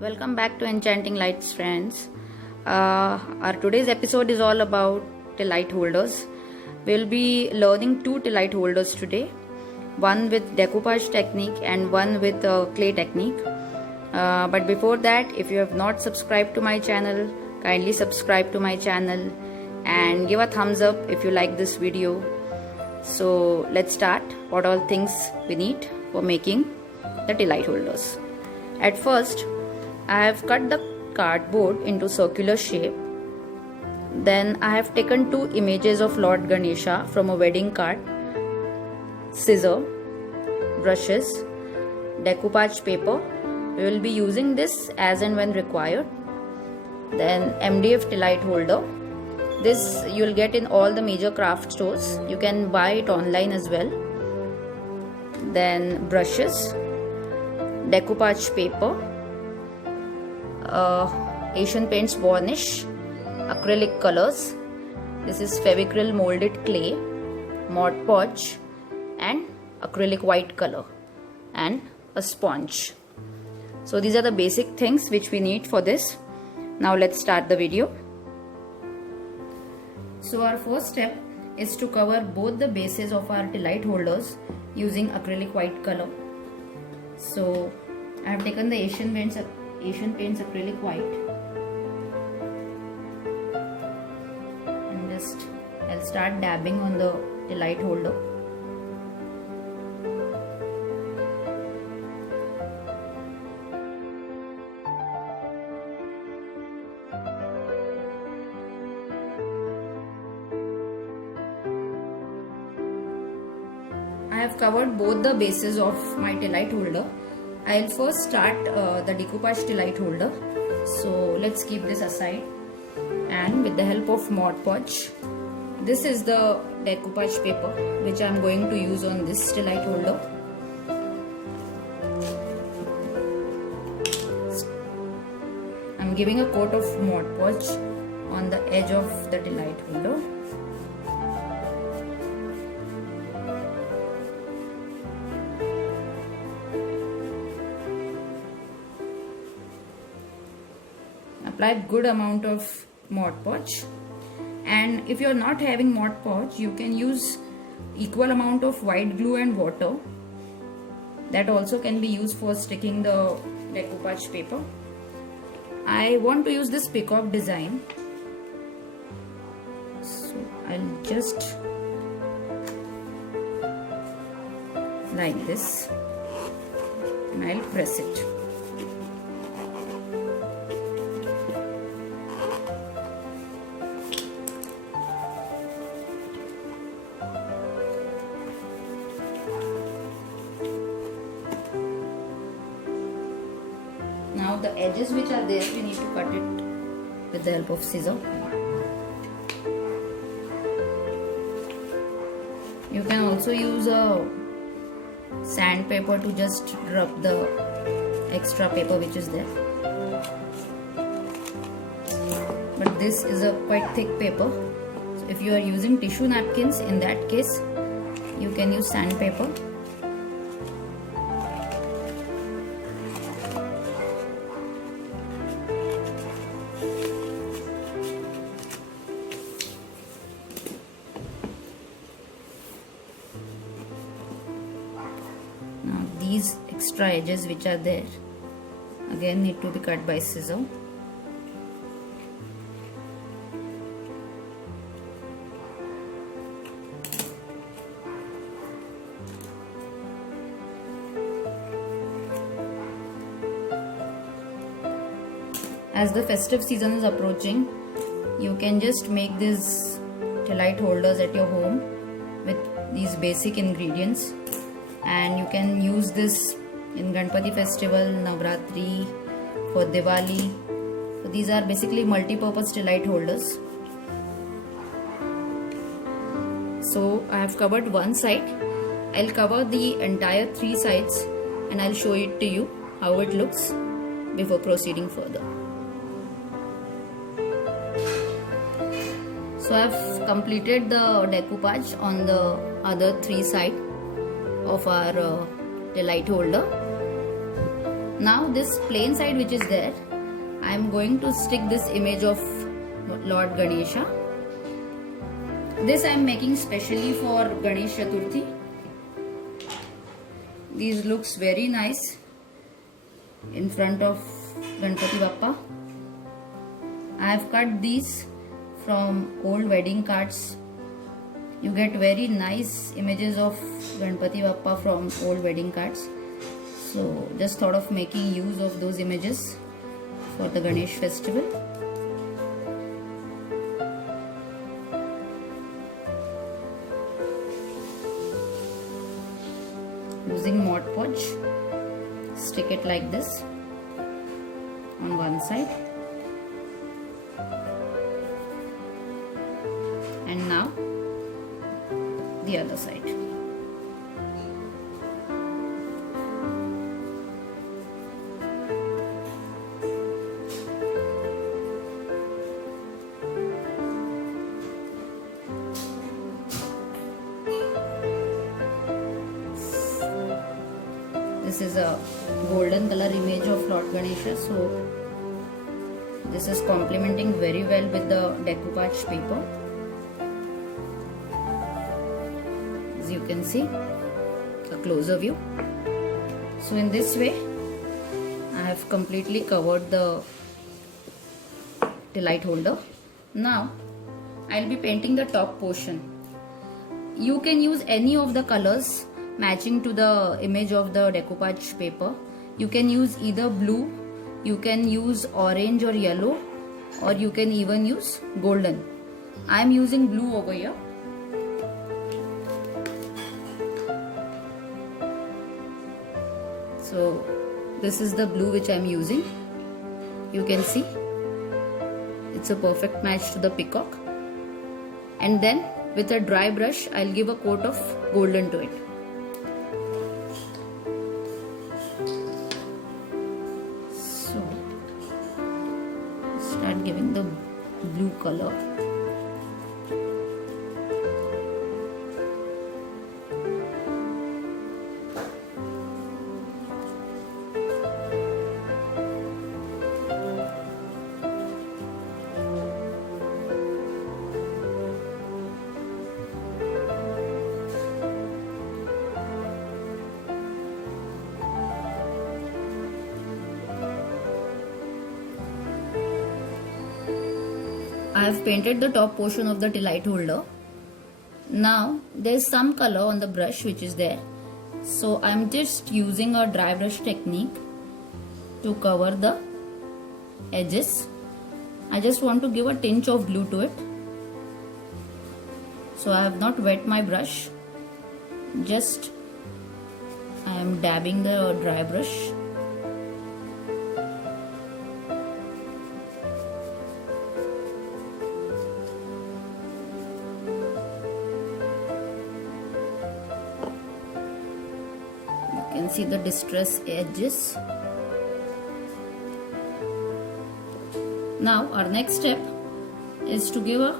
Welcome back to Enchanting Lights, friends. Our today's episode is all about light holders. We'll be learning two light holders today, one with decoupage technique and one with clay technique. But before that, if you have not subscribed to my channel, kindly subscribe to my channel and give a thumbs up if you like this video. So let's start. What all things we need for making the light holders. At first, I have cut the cardboard into circular shape. Then I have taken two images of Lord Ganesha from a wedding card, scissor, brushes, decoupage paper. We will be using this as and when required. Then MDF light holder. This you will get in all the major craft stores. You can buy it online as well. Then brushes, decoupage paper, Asian Paints varnish, acrylic colors. This is Fevicryl molded clay, Mod Podge and acrylic white color, and a sponge. So these are the basic things which we need for this. Now let's start the video. So our first step is to cover both the bases of our light holders using acrylic white color. So I have taken the Asian Paints acrylic white and just I'll start dabbing on the light holder. I have covered both the bases of my light holder. I'll first start the decoupage light holder. So let's keep this aside, and with the help of Mod Podge, this is the decoupage paper which I'm going to use on this light holder. I'm giving a coat of Mod Podge on the edge of the light holder. Apply good amount of Mod Podge, and if you are not having Mod Podge, you can use equal amount of white glue and water. That also can be used for sticking the decoupage paper. I want to use this peacock design, so I'll just like this and I'll press it. Now the edges which are there, we need to cut it with the help of scissor. You can also use a sandpaper to just rub the extra paper which is there. But this is a quite thick paper. So if you are using tissue napkins, in that case, you can use sandpaper. Now these extra edges which are there again need to be cut by scissor. As the festive season is approaching, you can just make these light holders at your home with these basic ingredients, and you can use this in Ganpati festival, Navratri, for Diwali. So these are basically multi-purpose light holders. So I have covered one side. I'll cover the entire three sides and I'll show it to you how it looks before proceeding further. So I have completed the decoupage on the other three sides of our light holder. Now this plain side which is there, I am going to stick this image of Lord Ganesha. This I am making specially for Ganesh Chaturthi. These looks very nice in front of Ganpati Bappa. I have cut these from old wedding cards. You get very nice images of Ganpati Bappa from old wedding cards. So just thought of making use of those images for the Ganesh festival. Using Mod Podge, stick it like this on one side, and now the other side. This is a golden color image of Lord Ganesha, so this is complementing very well with the decoupage paper. As you can see, a closer view. So in this way, I have completely covered the light holder. Now I'll be painting the top portion. You can use any of the colors matching to the image of the decoupage paper. You can use either blue, you can use orange or yellow, or you can even use golden. I am using blue over here. So this is the blue which I am using. You can see it's a perfect match to the peacock. And then with a dry brush, I'll give a coat of golden to it. So start giving the blue color. I have painted the top portion of the light holder. Now there is some color on the brush which is there. So I am just using a dry brush technique to cover the edges. I just want to give a tinge of blue to it. So I have not wet my brush. Just I am dabbing the dry brush. You can see the distress edges. Now our next step is to give a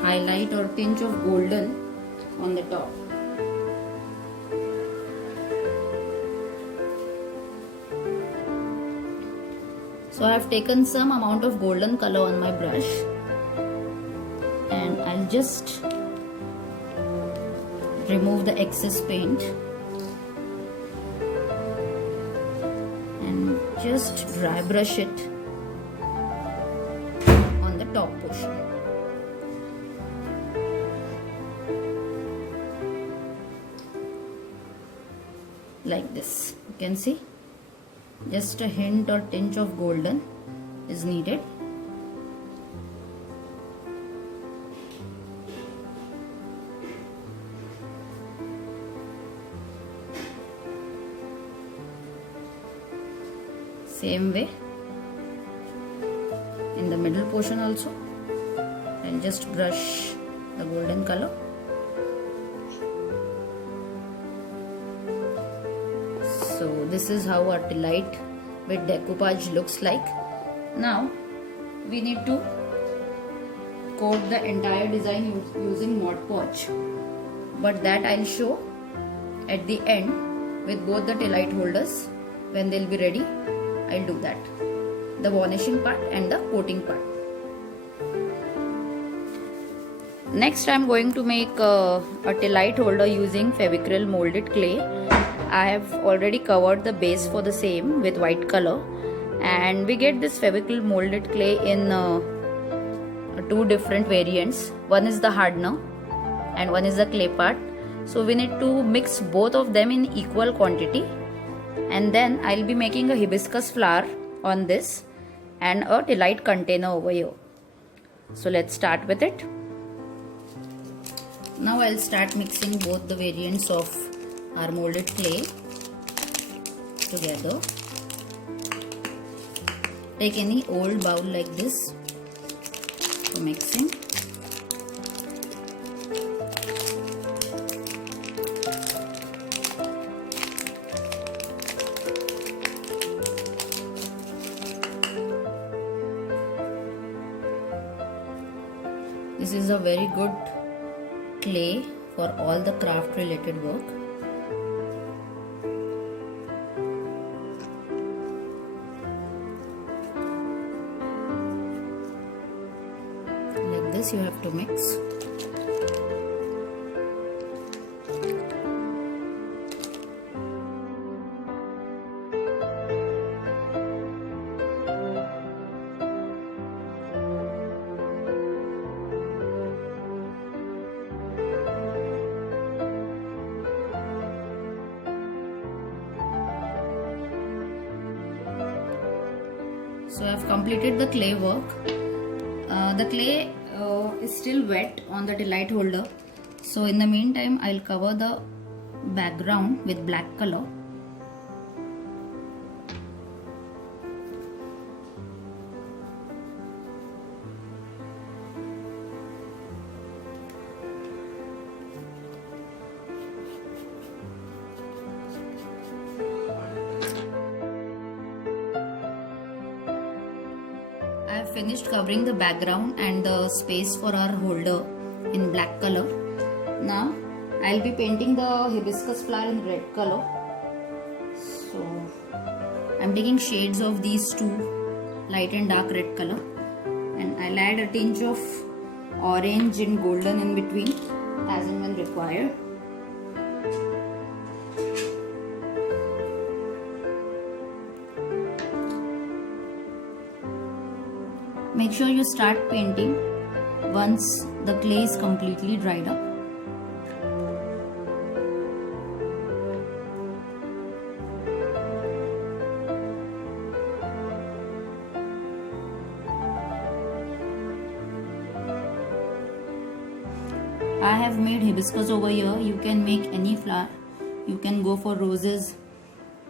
highlight or tinge of golden on the top. So I have taken some amount of golden color on my brush and I'll just remove the excess paint and just dry brush it on the top portion. Like this, you can see just a hint or tinge of golden is needed. Same way in the middle portion also, and just brush the golden color. So this is how our delight with decoupage looks like. Now we need to coat the entire design using Mod Podge, but that I'll show at the end with both the delight holders. when they'll be ready, I'll do that. The varnishing part and the coating part. Next, I'm going to make a tail light holder using Fevicryl molded clay. I have already covered the base for the same with white color, and we get this Fevicryl molded clay in two different variants. One is the hardener and one is the clay part. So we need to mix both of them in equal quantity, and then I'll be making a hibiscus flower on this and a tail light container over here. So let's start with it. Now I'll start mixing both the variants of our molded clay together. Take any old bowl like this for mixing. This is a very good clay for all the craft related work. Like this you have to mix. So I have completed the clay work. The clay is still wet on the tail light holder. So in the meantime, I'll cover the background with black color. I have finished covering the background and the space for our holder in black color. Now I'll be painting the hibiscus flower in red color. So I'm taking shades of these two, light and dark red color, and I'll add a tinge of orange and golden in between as and when required. Make sure you start painting once the clay is completely dried up. I have made hibiscus over here. You can make any flower. You can go for roses.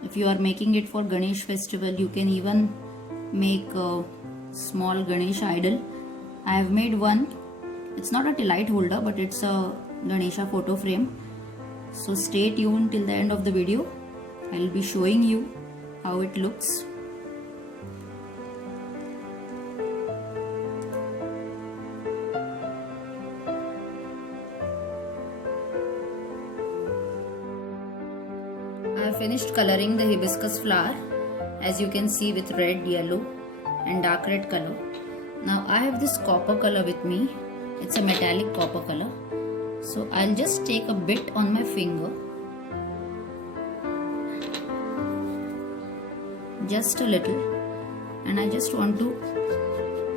If you are making it for Ganesh festival, you can even make a small Ganesh idol. I have made one. It's not a tail light holder, but it's a Ganesha photo frame. So stay tuned till the end of the video. I'll be showing you how it looks. I have finished coloring the hibiscus flower, as you can see, with red, yellow and dark red color. Now I have this copper color with me. It's a metallic copper color. So I'll just take a bit on my finger, just a little, and I just want to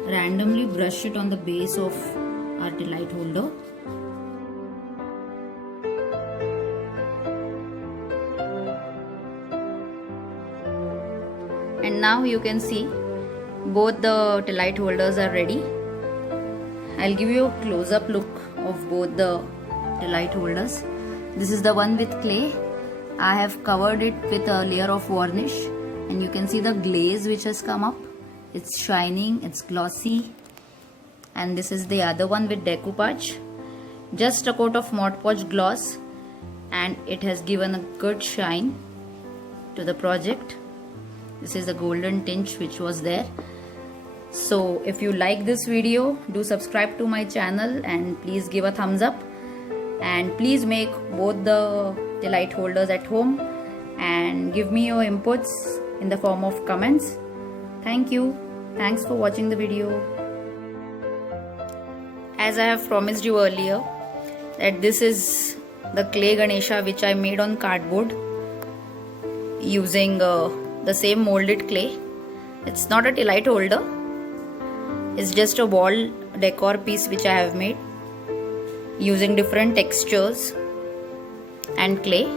randomly brush it on the base of our tail light holder. And now you can see both the tail light holders are ready. I'll give you a close-up look of both the tail light holders. This is the one with clay. I have covered it with a layer of varnish, and you can see the glaze which has come up. It's shining, it's glossy. And this is the other one with decoupage. Just a coat of Mod Podge gloss, and it has given a good shine to the project. This is the golden tinge which was there. So if you like this video, do subscribe to my channel and please give a thumbs up, and please make both the tail light holders at home and give me your inputs in the form of comments. Thank you. Thanks for watching the video. As I have promised you earlier, that this is the clay Ganesha which I made on cardboard using the same molded clay. It's not a tea light holder, it's just a wall decor piece which I have made using different textures and clay.